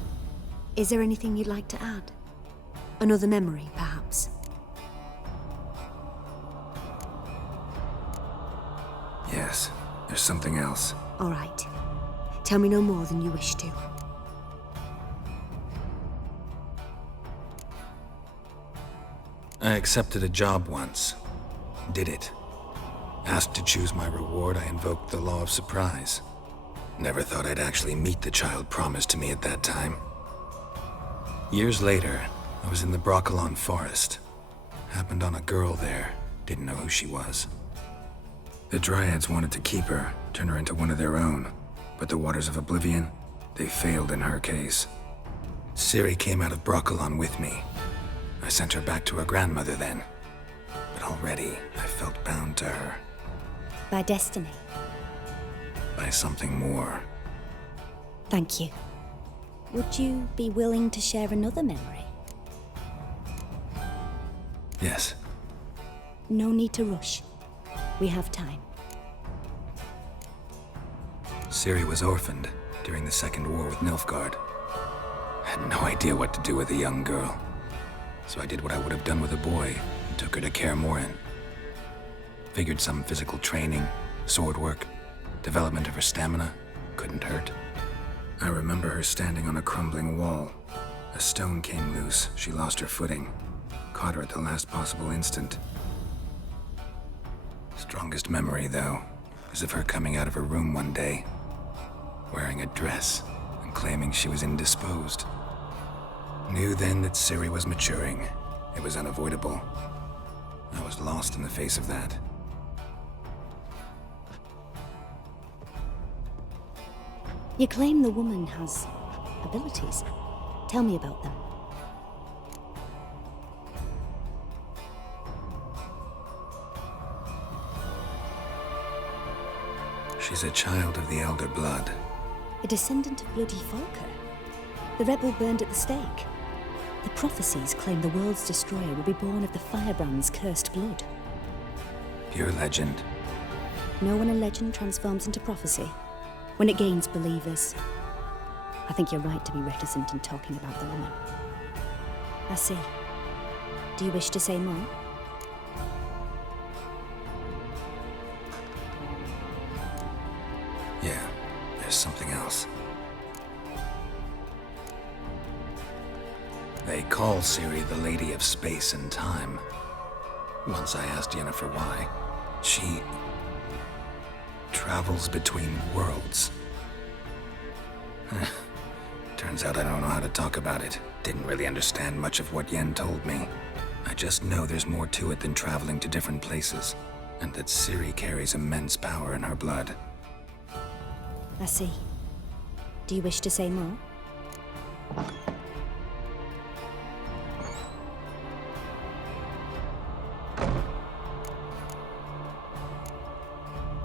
Is there anything you'd like to add? Another memory, perhaps? Yes, there's something else. All right. Tell me no more than you wish to. I accepted a job once. Did it. Asked to choose my reward, I invoked the law of surprise. Never thought I'd actually meet the child promised to me at that time. Years later, I was in the Brokilon forest. Happened on a girl there. Didn't know who she was. The Dryads wanted to keep her, turn her into one of their own. But the Waters of Oblivion, they failed in her case. Ciri came out of Brokilon with me. I sent her back to her grandmother then. But already, I felt bound to her. By destiny. By something more. Thank you. Would you be willing to share another memory? Yes. No need to rush. We have time. Ciri was orphaned during the Second War with Nilfgaard. Had no idea what to do with a young girl. So I did what I would have done with a boy and took her to Kaer Morhen. Figured some physical training, sword work, development of her stamina couldn't hurt. I remember her standing on a crumbling wall. A stone came loose, she lost her footing. Caught her at the last possible instant. Strongest memory, though. as of her coming out of her room one day, wearing a dress and claiming she was indisposed. Knew then that Ciri was maturing. It was unavoidable. I was lost in the face of that. You claim the woman has abilities. Tell me about them. She's a child of the Elder Blood. A descendant of bloody Falker. The rebel burned at the stake. The prophecies claim the world's destroyer will be born of the Firebrand's cursed blood. Pure legend. Know when a legend transforms into prophecy? When it gains believers. I think you're right to be reticent in talking about the woman. I see. Do you wish to say more? Yeah, there's something else. They call Ciri the Lady of Space and Time. Once I asked Yennefer why. She travels between worlds. Turns out I don't know how to talk about it. Didn't really understand much of what Yen told me. I just know there's more to it than traveling to different places, and that Ciri carries immense power in her blood. I see. Do you wish to say more?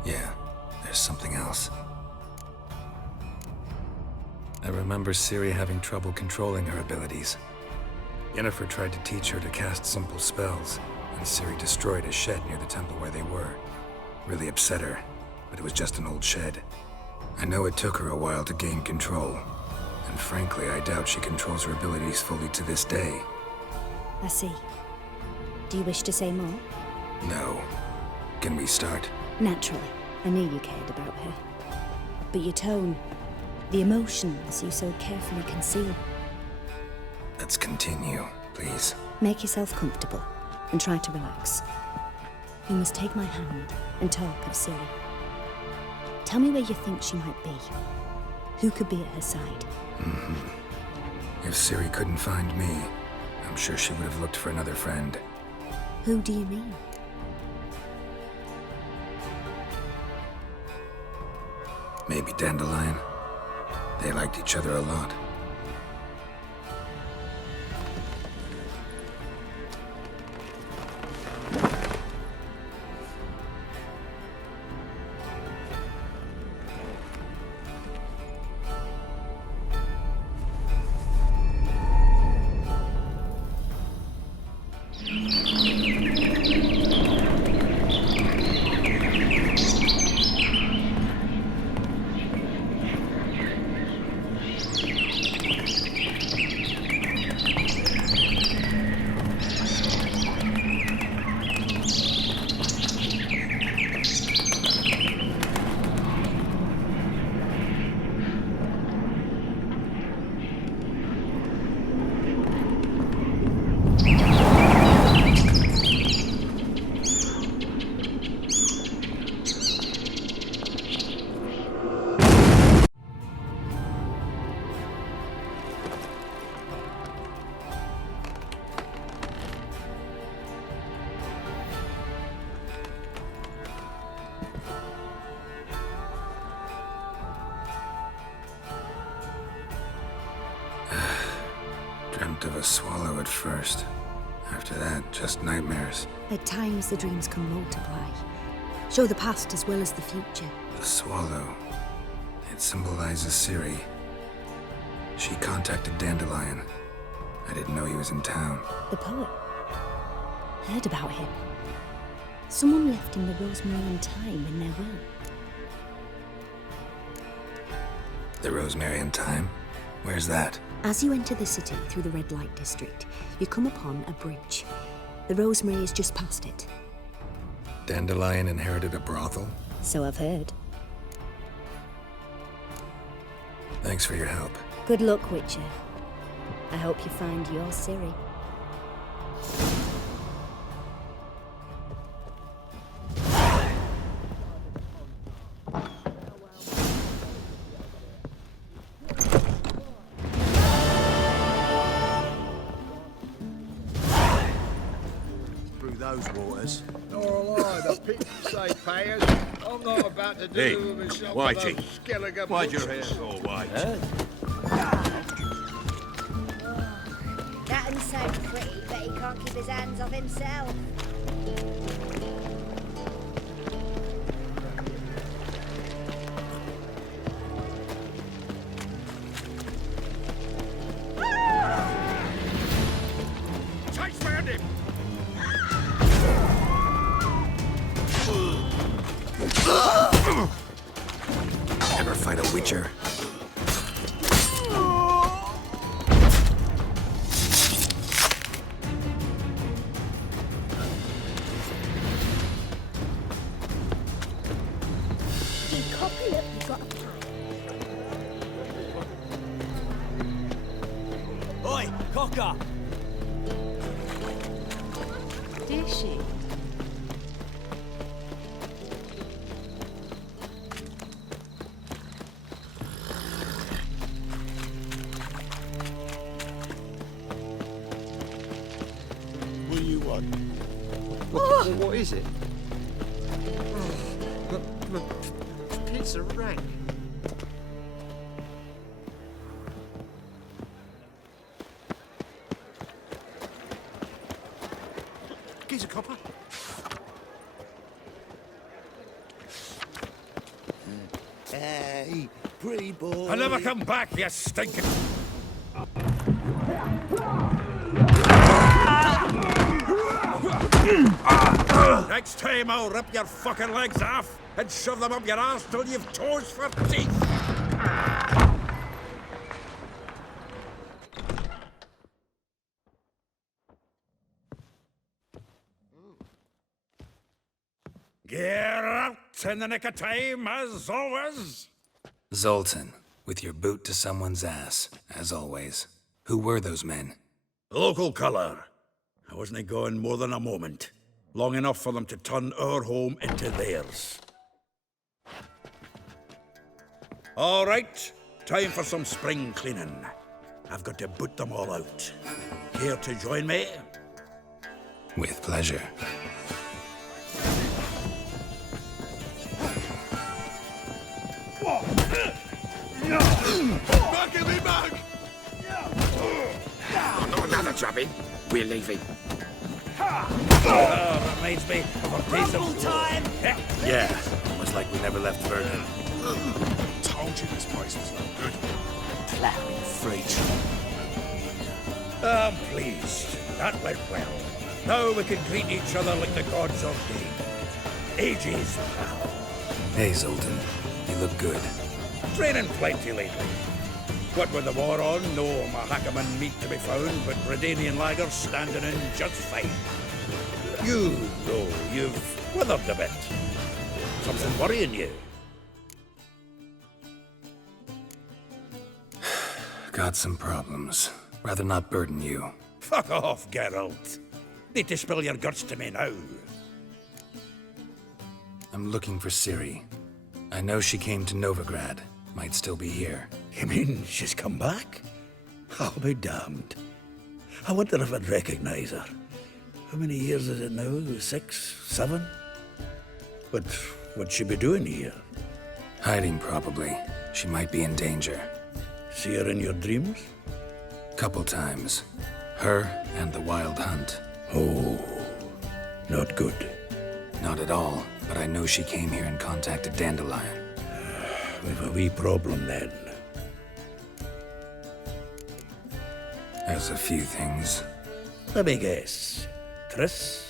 Yeah, there's something else. I remember Ciri having trouble controlling her abilities. Yennefer tried to teach her to cast simple spells, and Ciri destroyed a shed near the temple where they were. Really upset her, but it was just an old shed. I know it took her a while to gain control, and frankly, I doubt she controls her abilities fully to this day. I see. Do you wish to say more? No. Can we start? Naturally. I knew you cared about her. But your tone, the emotions you so carefully conceal. Let's continue, please. Make yourself comfortable and try to relax. You must take my hand and talk of Ciri. Tell me where you think she might be. Who could be at her side? If Ciri couldn't find me, I'm sure she would have looked for another friend. Who do you mean? Maybe Dandelion. They liked each other a lot. Dreamt of a swallow at first. After that, just nightmares. At times, the dreams can multiply. Show the past as well as the future. The swallow. It symbolizes Ciri. She contacted Dandelion. I didn't know he was in town. The poet. Heard about him. Someone left him the Rosemary Thyme in their will. The Rosemary Thyme? Where's that? As you enter the city through the red light district, you come upon a bridge. The Rosemary is just past it. Dandelion inherited a brothel? So I've heard. Thanks for your help. Good luck, Witcher. I hope you find your Ciri. those waters. Nor I, the people say payers. I'm not about to Hey, do with myself Whitey. with those Skelliger Why'd your butchers. hair all white? That and so pretty, but he can't keep his hands off himself. Chase round him! Never fight a witcher. You copy it, you got a plan. Oi, cocker! Did she? What do you want? What is it? It's a rank. Gives a copper. Hey, pretty boy. I'll never come back, you stinking... Next time I'll rip your fucking legs off and shove them up your arse till you've toes for teeth. Get out in the nick of time, as always. Zoltan, with your boot to someone's ass, as always. Who were those men? Local colour. I wasn't going more than a moment. Long enough for them to turn our home into theirs. All right, time for some spring cleaning. I've got to boot them all out. Care to join me? With pleasure. Back him, me back! Not another jobbing. We're leaving. Reminds me of a piece of time. Yeah, almost like we never left Vernon. Told you this place was no good. Plowing freight. I'm pleased. That went well. Now we can greet each other like the gods ordained. Ages, pal. Hey, Zoltan. You look good. Training plenty lately. What with the war on, no Mahakaman meat to be found, but Redanian lagers standing in just fine. You, though, you've withered a bit. Something worrying you? Got some problems. Rather not burden you. Fuck off, Geralt. Need to spill your guts to me now. I'm looking for Ciri. I know she came to Novigrad. Might still be here. You mean she's come back? I'll be damned. I wonder if I'd recognize her. How many years is it now? 6, 7? But what'd she be doing here? Hiding, probably. She might be in danger. See her in your dreams? Couple times. Her and the Wild Hunt. Oh, not good. Not at all, but I know she came here and contacted Dandelion. We've a wee problem then. There's a few things. Let me guess. Triss?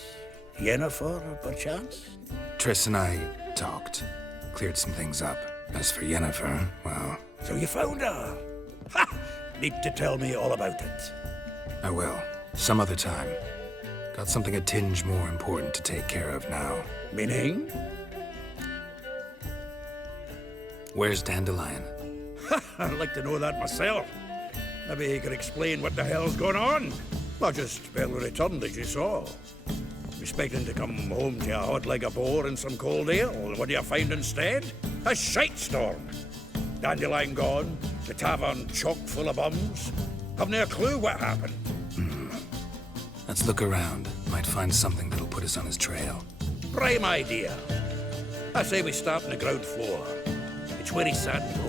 Yennefer, perchance? Triss and I talked. Cleared some things up. As for Yennefer, well... So you found her? Ha! Need to tell me all about it. I will. Some other time. Got something a tinge more important to take care of now. Meaning? Where's Dandelion? I'd like to know that myself. Maybe he could explain what the hell's going on. I just barely returned, as you saw. Expecting to come home to a hot leg of boar and some cold ale. What do you find instead? A shite storm. Dandelion gone, the tavern chock full of bums. Haven't a clue what happened. Let's look around. Might find something that'll put us on his trail. Prime idea. I say we start on the ground floor. It's where he sat and